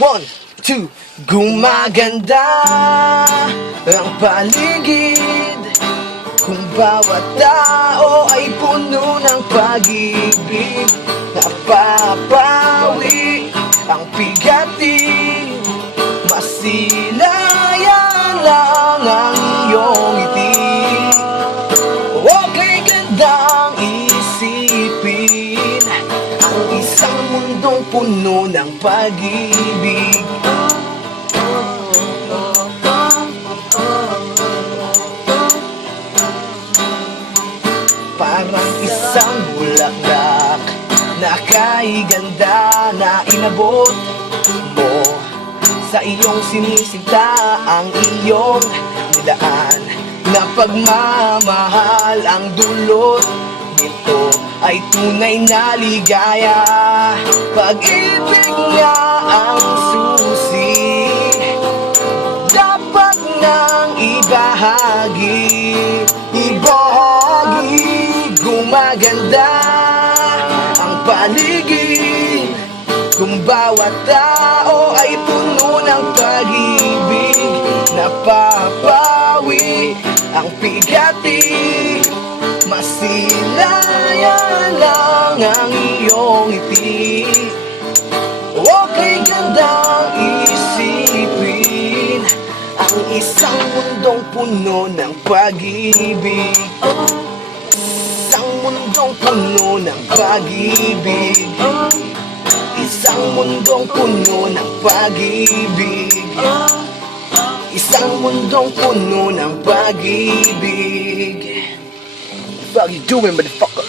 One, two, gumaganda ang paligid kung bawat tao ay puno ng pag-ibig. Napapawi ang pigatin, masilayan lang ang iyong ngiti. Okay gandang isipin ang isang mundong puno ng pag-ibig. Parang isang bulaklak na kay ganda na inabot mo sa iyong sinisinta, ang iyong nilaan na pagmamahal. Ang dulot nito ay tunay na ligaya. Pag-ibig nga ang susi, dapat nang ibahagi. Gumaganda ang paligid kung bawat tao ay puno ng pag-ibig. Napapawi ang pigati, masilayan lang ang iyong ngiti. Okay gandang isipin ang isang mundong puno ng pag-ibig. Isang mundong puno ng pag-ibig. Isang mundong puno ng pag-ibig. Isang mundong puno ng pag-ibig. What the fuck you doing, motherfucker?